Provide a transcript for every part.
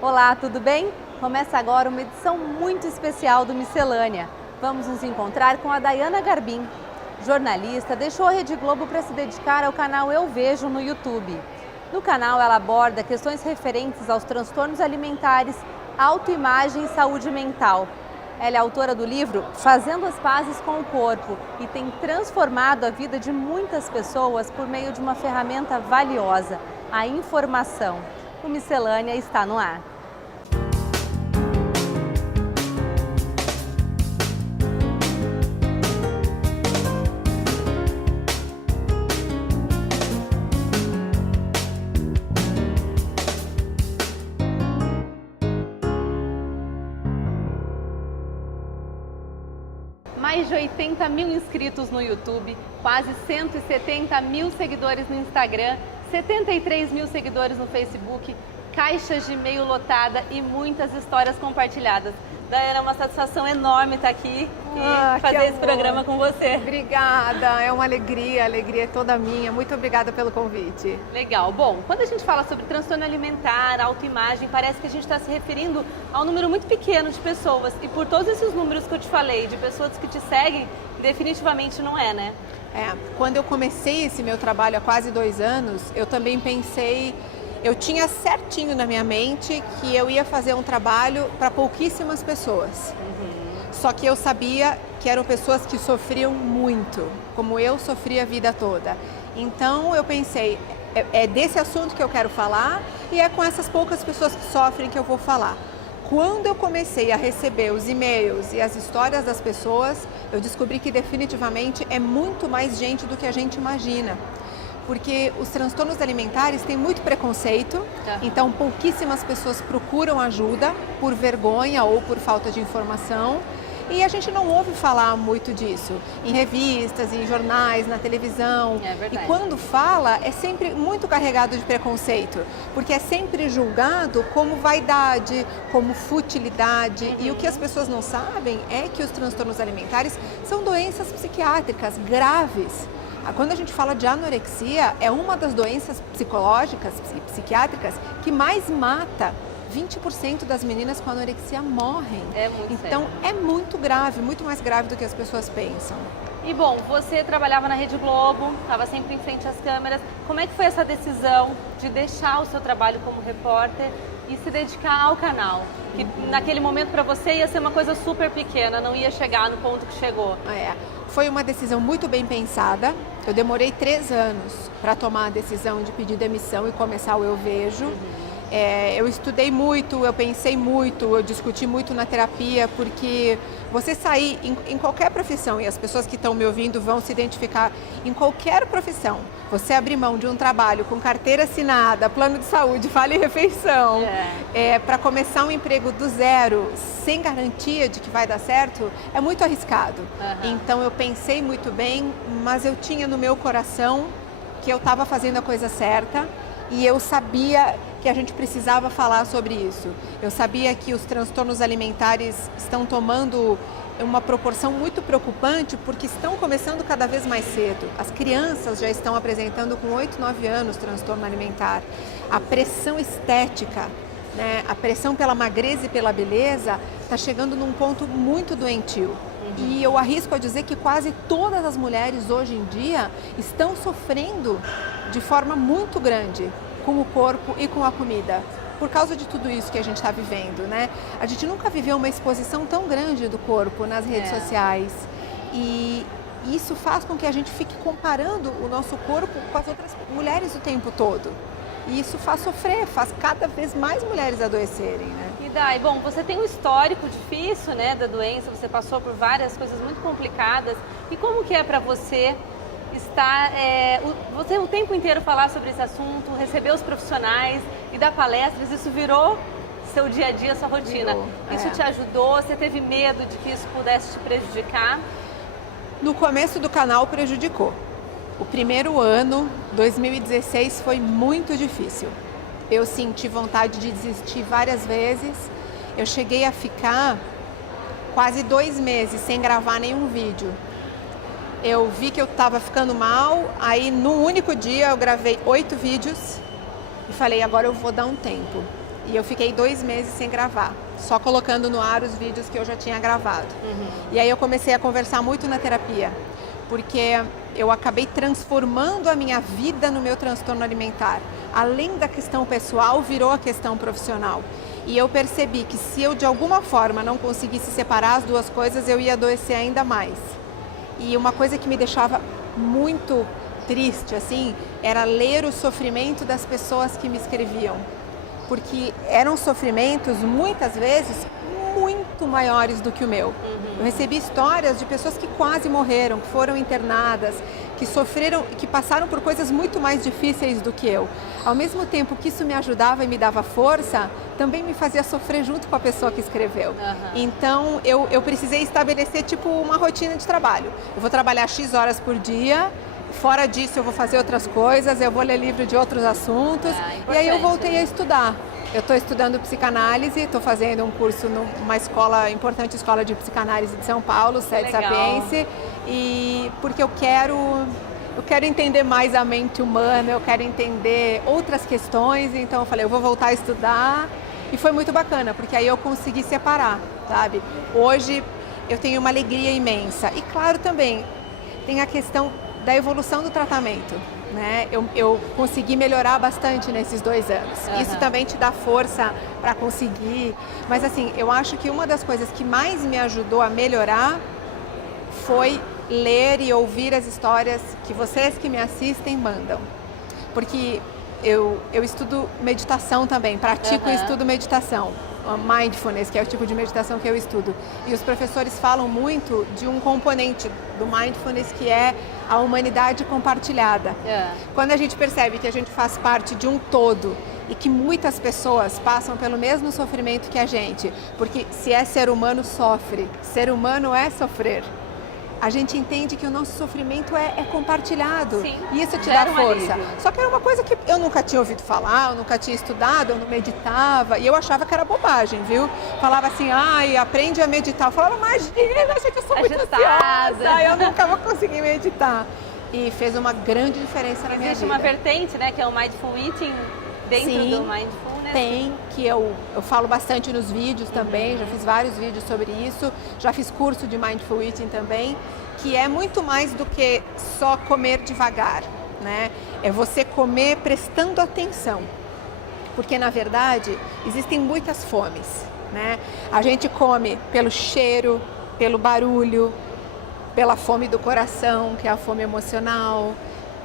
Olá, tudo bem? Começa agora uma edição muito especial do Miscelânea. Vamos nos encontrar com a Dayana Garbim. Jornalista, deixou a Rede Globo para se dedicar ao canal Eu Vejo no YouTube. No canal ela aborda questões referentes aos transtornos alimentares, autoimagem e saúde mental. Ela é autora do livro Fazendo as Pazes com o Corpo e tem transformado a vida de muitas pessoas por meio de uma ferramenta valiosa, a informação. O Miscelânea está no ar. Mais de 80 mil inscritos no YouTube, quase 170 mil seguidores no Instagram, 73 mil seguidores no Facebook, caixas de e-mail lotada e muitas histórias compartilhadas. Dayana, é uma satisfação enorme estar aqui e fazer esse programa com você. Obrigada, é uma alegria, a alegria é toda minha. Muito obrigada pelo convite. Legal. Bom, quando a gente fala sobre transtorno alimentar, autoimagem, parece que a gente está se referindo a um número muito pequeno de pessoas. E por todos esses números que eu te falei, de pessoas que te seguem, definitivamente não é, né? Quando eu comecei esse meu trabalho há quase 2 anos, eu também pensei... Eu tinha certinho na minha mente que eu ia fazer um trabalho para pouquíssimas pessoas. Só que eu sabia que eram pessoas que sofriam muito, como eu sofri a vida toda. Então eu pensei, é desse assunto que eu quero falar e é com essas poucas pessoas que sofrem que eu vou falar. Quando eu comecei a receber os e-mails e as histórias das pessoas, eu descobri que definitivamente é muito mais gente do que a gente imagina. Porque os transtornos alimentares têm muito preconceito, então pouquíssimas pessoas procuram ajuda por vergonha ou por falta de informação. E a gente não ouve falar muito disso em revistas, em jornais, na televisão. É verdade. E quando fala, é sempre muito carregado de preconceito, porque é sempre julgado como vaidade, como futilidade. E o que as pessoas não sabem é que os transtornos alimentares são doenças psiquiátricas graves. Quando a gente fala de anorexia, é uma das doenças psicológicas e psiquiátricas que mais mata. 20% das meninas com anorexia morrem. É muito Então sério. é muito grave, muito mais grave do que as pessoas pensam. E bom, você trabalhava na Rede Globo, estava sempre em frente às câmeras. Como é que foi essa decisão de deixar o seu trabalho como repórter e se dedicar ao canal? Que naquele momento para você ia ser uma coisa super pequena, não ia chegar no ponto que chegou. Foi uma decisão muito bem pensada. Eu demorei 3 anos para tomar a decisão de pedir demissão e começar o Eu Vejo. Eu estudei muito, eu pensei muito, eu discuti muito na terapia, porque você sair em qualquer profissão, e as pessoas que estão me ouvindo vão se identificar, em qualquer profissão, você abrir mão de um trabalho com carteira assinada, plano de saúde, vale refeição, para começar um emprego do zero, sem garantia de que vai dar certo, é muito arriscado. Então eu pensei muito bem, mas eu tinha no meu coração que eu estava fazendo a coisa certa e eu sabia que a gente precisava falar sobre isso. Eu sabia que os transtornos alimentares estão tomando uma proporção muito preocupante porque estão começando cada vez mais cedo. As crianças já estão apresentando com 8, 9 anos transtorno alimentar. A pressão estética, né, a pressão pela magreza e pela beleza está chegando num ponto muito doentio. E eu arrisco a dizer que quase todas as mulheres hoje em dia estão sofrendo de forma muito grande com o corpo e com a comida, por causa de tudo isso que a gente está vivendo, né? A gente nunca viveu uma exposição tão grande do corpo nas redes sociais e isso faz com que a gente fique comparando o nosso corpo com as outras mulheres o tempo todo. E isso faz sofrer, faz cada vez mais mulheres adoecerem, né? E Dai, bom, você tem um histórico difícil, né, da doença, você passou por várias coisas muito complicadas. E como que é para você estar, você o tempo inteiro falar sobre esse assunto, receber os profissionais e dar palestras, isso virou seu dia a dia, sua rotina. Isso te ajudou? Você teve medo de que isso pudesse te prejudicar? No começo do canal prejudicou. O primeiro ano, 2016, foi muito difícil. Eu senti vontade de desistir várias vezes. Eu cheguei a ficar quase 2 meses sem gravar nenhum vídeo. Eu vi que eu estava ficando mal, aí num único dia eu gravei 8 vídeos e falei, agora eu vou dar um tempo. E eu fiquei 2 meses sem gravar, só colocando no ar os vídeos que eu já tinha gravado. E aí eu comecei a conversar muito na terapia, porque eu acabei transformando a minha vida no meu transtorno alimentar. Além da questão pessoal, virou a questão profissional. E eu percebi que se eu de alguma forma não conseguisse separar as duas coisas, eu ia adoecer ainda mais. E uma coisa que me deixava muito triste, assim, era ler o sofrimento das pessoas que me escreviam. Porque eram sofrimentos, muitas vezes, muito maiores do que o meu. Eu recebi histórias de pessoas que quase morreram, que foram internadas, que sofreram, que passaram por coisas muito mais difíceis do que eu. Ao mesmo tempo que isso me ajudava e me dava força, também me fazia sofrer junto com a pessoa que escreveu. Então, eu precisei estabelecer, tipo, uma rotina de trabalho. Eu vou trabalhar X horas por dia, fora disso eu vou fazer outras coisas, eu vou ler livro de outros assuntos, e aí eu voltei a estudar. Eu estou estudando psicanálise, estou fazendo um curso numa escola, importante escola de psicanálise de São Paulo, Sede Sapiense, e porque eu quero entender mais a mente humana, eu quero entender outras questões, então eu falei, eu vou voltar a estudar, e foi muito bacana, porque aí eu consegui separar, sabe? Hoje eu tenho uma alegria imensa, e claro também, tem a questão da evolução do tratamento. Né? Eu consegui melhorar bastante nesses 2 anos. Isso também te dá força para conseguir. Mas assim, eu acho que uma das coisas que mais me ajudou a melhorar foi ler e ouvir as histórias que vocês que me assistem mandam. Porque eu estudo meditação também, pratico e estudo meditação. Mindfulness, que é o tipo de meditação que eu estudo. E os professores falam muito de um componente do Mindfulness que é a humanidade compartilhada. Quando a gente percebe que a gente faz parte de um todo e que muitas pessoas passam pelo mesmo sofrimento que a gente, porque se é ser humano, sofre. Ser humano é sofrer. A gente entende que o nosso sofrimento é compartilhado. Sim, e isso te dá força. Só que era uma coisa que eu nunca tinha ouvido falar, eu nunca tinha estudado, eu não meditava, e eu achava que era bobagem, viu? Falava assim, ai, aprende a meditar. Eu falava, imagina, acha que eu sou muito ansiosa, eu nunca vou conseguir meditar. E fez uma grande diferença na minha vida. Existe uma vertente, né, que é o Mindful Eating dentro do Mindfulness. Tem, que eu falo bastante nos vídeos também, já fiz vários vídeos sobre isso, já fiz curso de Mindful Eating também, que é muito mais do que só comer devagar, né? É você comer prestando atenção, porque na verdade existem muitas fomes, né? A gente come pelo cheiro, pelo barulho, pela fome do coração, que é a fome emocional,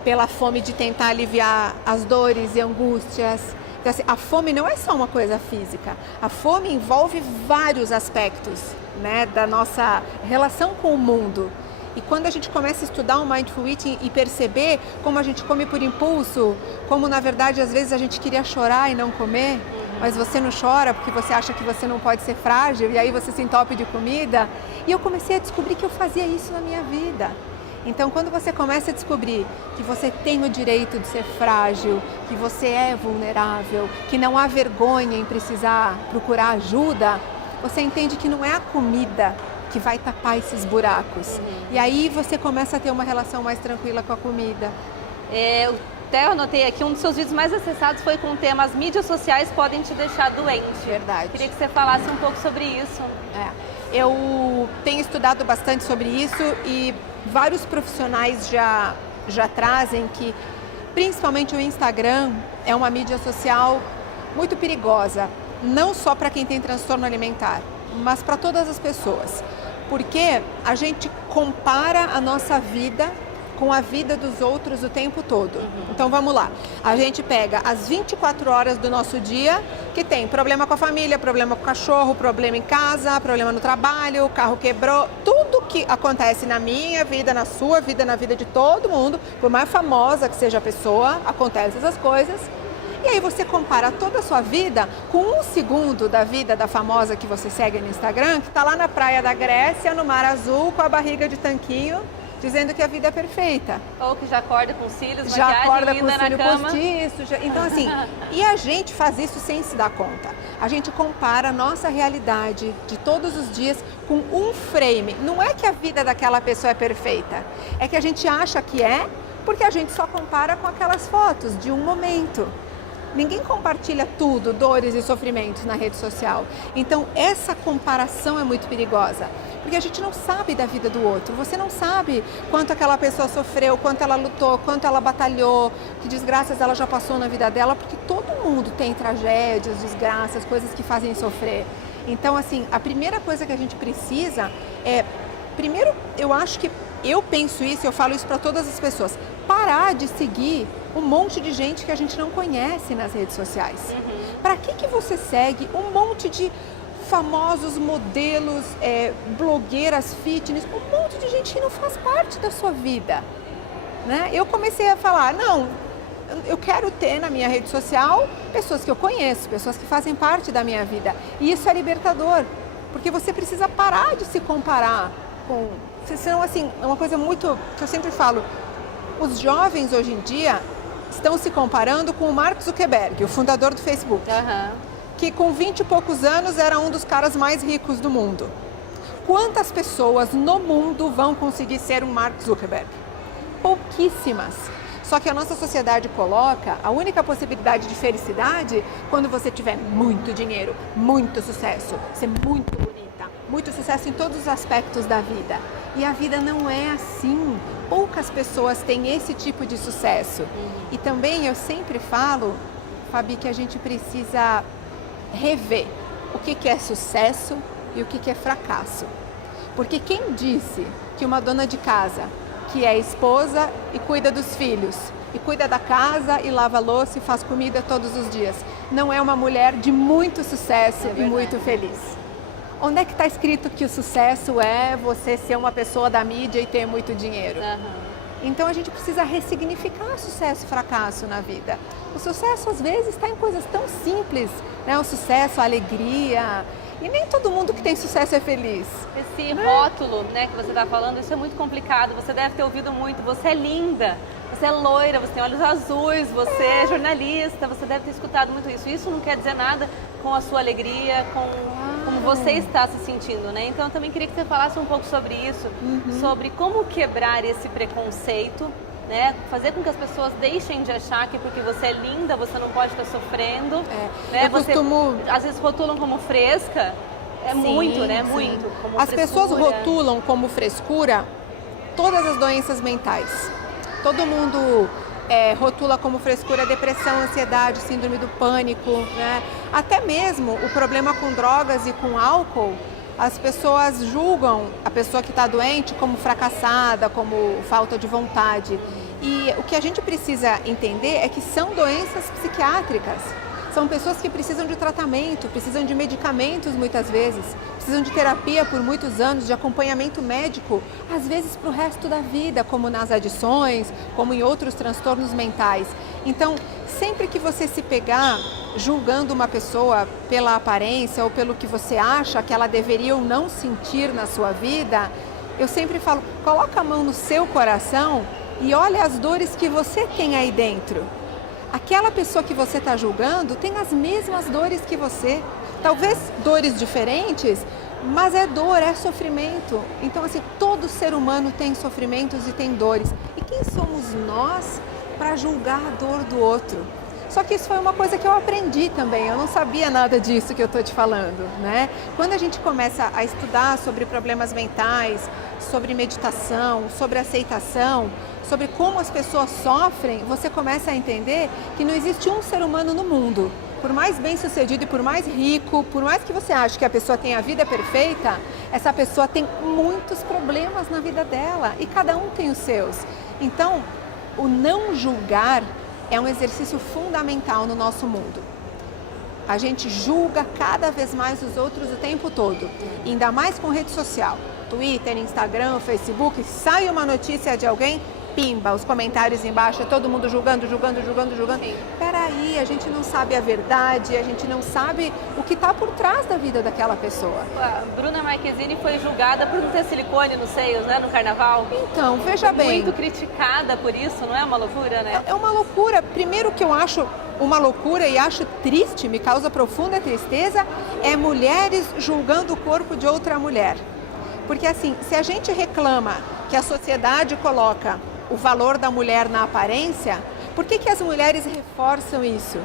pela fome de tentar aliviar as dores e angústias. Então, assim, a fome não é só uma coisa física, a fome envolve vários aspectos, né, da nossa relação com o mundo. E quando a gente começa a estudar o Mindful Eating e perceber como a gente come por impulso, como na verdade às vezes a gente queria chorar e não comer, mas você não chora porque você acha que você não pode ser frágil e aí você se entope de comida. E eu comecei a descobrir que eu fazia isso na minha vida. Então, quando você começa a descobrir que você tem o direito de ser frágil, que você é vulnerável, que não há vergonha em precisar procurar ajuda, você entende que não é a comida que vai tapar esses buracos. E aí você começa a ter uma relação mais tranquila com a comida. Eu até anotei aqui, um dos seus vídeos mais acessados foi com o tema As mídias sociais podem te deixar doente. Verdade. Queria que você falasse um pouco sobre isso. Eu tenho estudado bastante sobre isso e vários profissionais já trazem que, principalmente o Instagram, é uma mídia social muito perigosa, não só para quem tem transtorno alimentar, mas para todas as pessoas, porque a gente compara a nossa vida com a vida dos outros o tempo todo. Então vamos lá, a gente pega as 24 horas do nosso dia, que tem problema com a família, problema com o cachorro, problema em casa, problema no trabalho, o carro quebrou, tudo que acontece na minha vida, na sua vida, na vida de todo mundo, por mais famosa que seja a pessoa, acontecem essas coisas. E aí você compara toda a sua vida com 1 segundo da vida da famosa que você segue no Instagram, que está lá na praia da Grécia, no mar azul, com a barriga de tanquinho, dizendo que a vida é perfeita. Ou que já acorda com cílios, já maquiagem, acorda linda com cílio na cama. postiço. Então assim, e a gente faz isso sem se dar conta. A gente compara a nossa realidade de todos os dias com um frame. Não é que a vida daquela pessoa é perfeita, é que a gente acha que é, porque a gente só compara com aquelas fotos de um momento. Ninguém compartilha tudo, dores e sofrimentos na rede social. Então, essa comparação é muito perigosa, porque a gente não sabe da vida do outro. Você não sabe quanto aquela pessoa sofreu, quanto ela lutou, quanto ela batalhou, que desgraças ela já passou na vida dela, porque todo mundo tem tragédias, desgraças, coisas que fazem sofrer. Então, assim, a primeira coisa que a gente precisa é... Primeiro, eu penso isso, eu falo isso para todas as pessoas, parar de seguir um monte de gente que a gente não conhece nas redes sociais. Para que você segue um monte de famosos modelos, blogueiras fitness, um monte de gente que não faz parte da sua vida, né? Eu comecei a falar, não, eu quero ter na minha rede social pessoas que eu conheço, pessoas que fazem parte da minha vida. E isso é libertador, porque você precisa parar de se comparar com... Senão, assim, é uma coisa muito que eu sempre falo, os jovens hoje em dia estão se comparando com o Mark Zuckerberg, o fundador do Facebook, que com 20 e poucos anos era um dos caras mais ricos do mundo. Quantas pessoas no mundo vão conseguir ser um Mark Zuckerberg? Pouquíssimas. Só que a nossa sociedade coloca a única possibilidade de felicidade quando você tiver muito dinheiro, muito sucesso, ser muito bonita, muito sucesso em todos os aspectos da vida. E a vida não é assim. Poucas pessoas têm esse tipo de sucesso. E também eu sempre falo, Fabi, que a gente precisa rever o que é sucesso e o que é fracasso. Porque quem disse que uma dona de casa, que é esposa e cuida dos filhos, e cuida da casa e lava a louça e faz comida todos os dias, não é uma mulher de muito sucesso e muito feliz? Onde é que está escrito que o sucesso é você ser uma pessoa da mídia e ter muito dinheiro? Então a gente precisa ressignificar sucesso e fracasso na vida. O sucesso às vezes está em coisas tão simples, né? O sucesso, a alegria. E nem todo mundo que tem sucesso é feliz. Esse rótulo, né, que você está falando, isso é muito complicado. Você deve ter ouvido muito. Você é linda, você é loira, você tem olhos azuis, você é jornalista. Você deve ter escutado muito isso. Isso não quer dizer nada com a sua alegria, com como você está se sentindo, né? Então eu também queria que você falasse um pouco sobre isso, sobre como quebrar esse preconceito, né? Fazer com que as pessoas deixem de achar que porque você é linda, você não pode estar sofrendo. Né? Às vezes rotulam como fresca, muito, né? Sim. Muito. Como as pessoas rotulam como frescura todas as doenças mentais. Todo mundo rotula como frescura depressão, ansiedade, síndrome do pânico, né? Até mesmo o problema com drogas e com álcool, as pessoas julgam a pessoa que está doente como fracassada, como falta de vontade. E o que a gente precisa entender é que são doenças psiquiátricas. São pessoas que precisam de tratamento, precisam de medicamentos muitas vezes, precisam de terapia por muitos anos, de acompanhamento médico, às vezes para o resto da vida, como nas adições, como em outros transtornos mentais. Então, sempre que você se pegar julgando uma pessoa pela aparência ou pelo que você acha que ela deveria ou não sentir na sua vida, eu sempre falo, coloca a mão no seu coração e olha as dores que você tem aí dentro. Aquela pessoa que você está julgando tem as mesmas dores que você. Talvez dores diferentes, mas é dor, é sofrimento. Então, assim, todo ser humano tem sofrimentos e tem dores. E quem somos nós para julgar a dor do outro? Só que isso foi uma coisa que eu aprendi também, eu não sabia nada disso que eu estou te falando, né? Quando a gente começa a estudar sobre problemas mentais, sobre meditação, sobre aceitação, sobre como as pessoas sofrem, você começa a entender que não existe um ser humano no mundo, por mais bem sucedido e por mais rico, por mais que você ache que a pessoa tem a vida perfeita, essa pessoa tem muitos problemas na vida dela e cada um tem os seus. Então, o não julgar é um exercício fundamental no nosso mundo. A gente julga cada vez mais os outros o tempo todo, ainda mais com rede social. Twitter, Instagram, Facebook, sai uma notícia de alguém, pimba, os comentários embaixo, todo mundo julgando. Peraí, a gente não sabe a verdade, a gente não sabe o que está por trás da vida daquela pessoa. A Bruna Marquezine foi julgada por não ter silicone nos seios, né, no carnaval. Então, veja bem. Muito criticada por isso, não é uma loucura, né? É uma loucura. Primeiro que eu acho uma loucura e acho triste, me causa profunda tristeza, é mulheres julgando o corpo de outra mulher. Porque assim, se a gente reclama que a sociedade coloca o valor da mulher na aparência, por que as mulheres reforçam isso?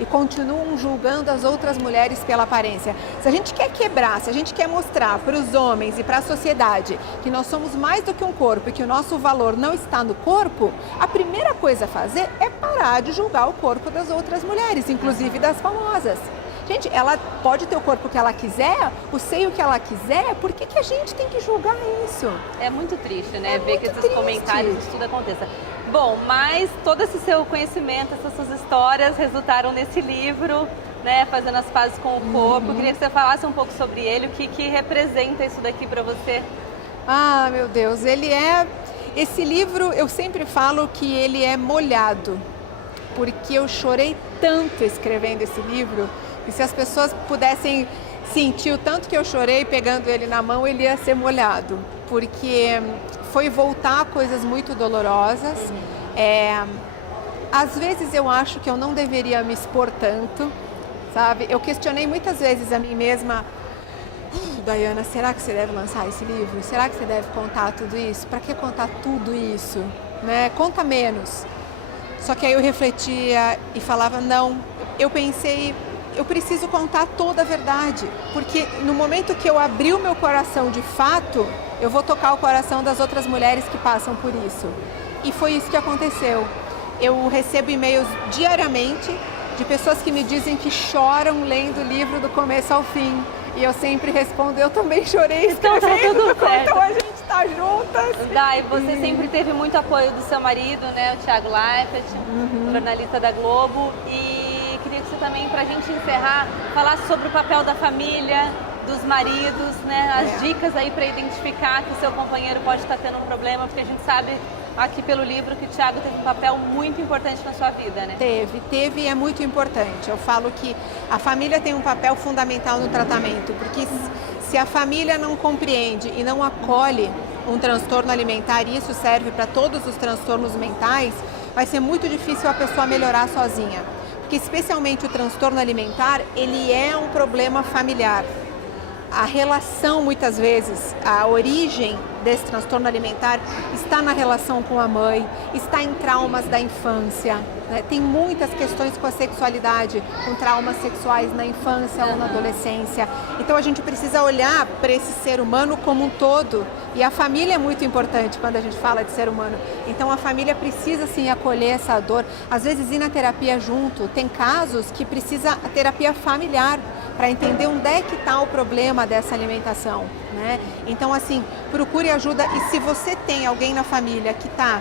e continuam julgando as outras mulheres pela aparência. Se a gente quer quebrar, se a gente quer mostrar para os homens e para a sociedade que nós somos mais do que um corpo e que o nosso valor não está no corpo, a primeira coisa a fazer é parar de julgar o corpo das outras mulheres, inclusive das famosas. Gente, ela pode ter o corpo que ela quiser, o seio que ela quiser, por que a gente tem que julgar isso? É muito triste, né? Ver que esses comentários, isso tudo aconteça. Bom, mas todo esse seu conhecimento, essas suas histórias resultaram nesse livro, né? Fazendo as pazes com o corpo. Queria que você falasse um pouco sobre ele, o que representa isso daqui para você. Ah, meu Deus, esse livro, eu sempre falo que ele é molhado, porque eu chorei tanto escrevendo esse livro. E se as pessoas pudessem sentir o tanto que eu chorei pegando ele na mão, ele ia ser molhado, porque foi voltar a coisas muito dolorosas. Às vezes eu acho que eu não deveria me expor tanto, sabe? Eu questionei muitas vezes a mim mesma, Daiana, será que você deve lançar esse livro? Será que você deve contar tudo isso? Para que contar tudo isso? Né? Conta menos. Só que aí eu refletia e falava, não, eu pensei, eu preciso contar toda a verdade, porque no momento que eu abrir o meu coração de fato, eu vou tocar o coração das outras mulheres que passam por isso. E foi isso que aconteceu. Eu recebo e-mails diariamente de pessoas que me dizem que choram lendo o livro do começo ao fim. E eu sempre respondo, eu também chorei escrevendo, então a gente está juntas. Dai, você sempre teve muito apoio do seu marido, né, o Thiago Leifert, jornalista da Globo, e queria que você também, para a gente encerrar, falasse sobre o papel da família, dos maridos, né, as dicas aí para identificar que o seu companheiro pode estar tendo um problema, porque a gente sabe aqui pelo livro que o Thiago teve um papel muito importante na sua vida, né? Teve e é muito importante. Eu falo que a família tem um papel fundamental no tratamento, porque se a família não compreende e não acolhe um transtorno alimentar, e isso serve para todos os transtornos mentais, vai ser muito difícil a pessoa melhorar sozinha. Porque especialmente o transtorno alimentar, ele é um problema familiar. A relação, muitas vezes, a origem desse transtorno alimentar está na relação com a mãe, está em traumas da infância, né? Tem muitas questões com a sexualidade, com traumas sexuais na infância ou na adolescência. Então a gente precisa olhar para esse ser humano como um todo, e a família é muito importante quando a gente fala de ser humano. Então a família precisa sim acolher essa dor, às vezes ir na terapia junto. Tem casos que precisa a terapia familiar, para entender onde é que está o problema dessa alimentação, né? Então, assim, procure ajuda, e se você tem alguém na família que está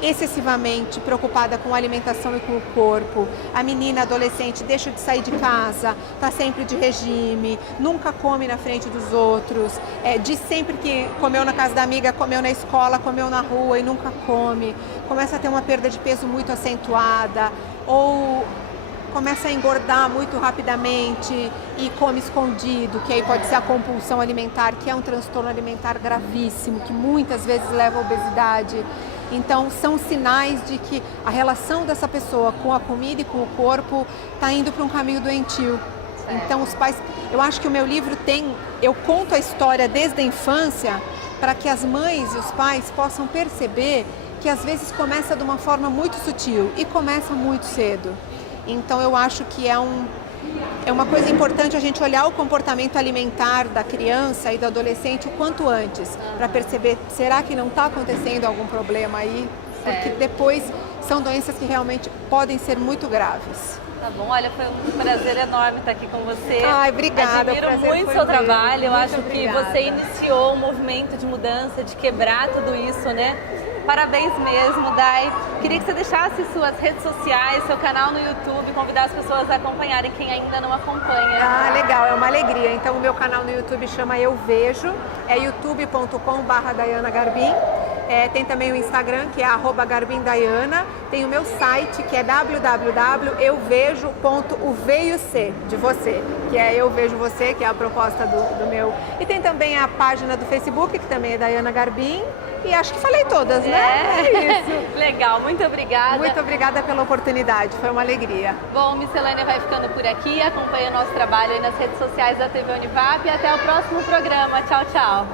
excessivamente preocupada com a alimentação e com o corpo, a menina adolescente deixa de sair de casa, está sempre de regime, nunca come na frente dos outros, diz sempre que comeu na casa da amiga, comeu na escola, comeu na rua e nunca come, começa a ter uma perda de peso muito acentuada, ou começa a engordar muito rapidamente e come escondido, que aí pode ser a compulsão alimentar, que é um transtorno alimentar gravíssimo, que muitas vezes leva à obesidade. Então, são sinais de que a relação dessa pessoa com a comida e com o corpo está indo para um caminho doentio. Então, os pais... Eu acho que o meu livro eu conto a história desde a infância para que as mães e os pais possam perceber que às vezes começa de uma forma muito sutil e começa muito cedo. Então eu acho que é uma coisa importante a gente olhar o comportamento alimentar da criança e do adolescente o quanto antes, para perceber, será que não está acontecendo algum problema aí? Porque depois são doenças que realmente podem ser muito graves. Tá bom, olha, foi um prazer enorme estar aqui com você. Ai, obrigada. Admiro muito o seu trabalho, eu acho que você iniciou um movimento de mudança, de quebrar tudo isso, né? Parabéns mesmo, Dai. Queria que você deixasse suas redes sociais, seu canal no YouTube, convidar as pessoas a acompanharem, quem ainda não acompanha. Ah, legal, é uma alegria. Então o meu canal no YouTube chama Eu Vejo, é youtube.com/Daiana Garbin. Tem também o Instagram, que é @garbindaiana. Tem o meu site, que é www.euvejo.uveioc, de você, que é Eu Vejo Você, que é a proposta do meu. E tem também a página do Facebook, que também é Daiana Garbin. E acho que falei todas, né? É isso. Legal, muito obrigada. Muito obrigada pela oportunidade, foi uma alegria. Bom, Miscelânea vai ficando por aqui. Acompanhe o nosso trabalho aí nas redes sociais da TV Univap. E até o próximo programa. Tchau, tchau.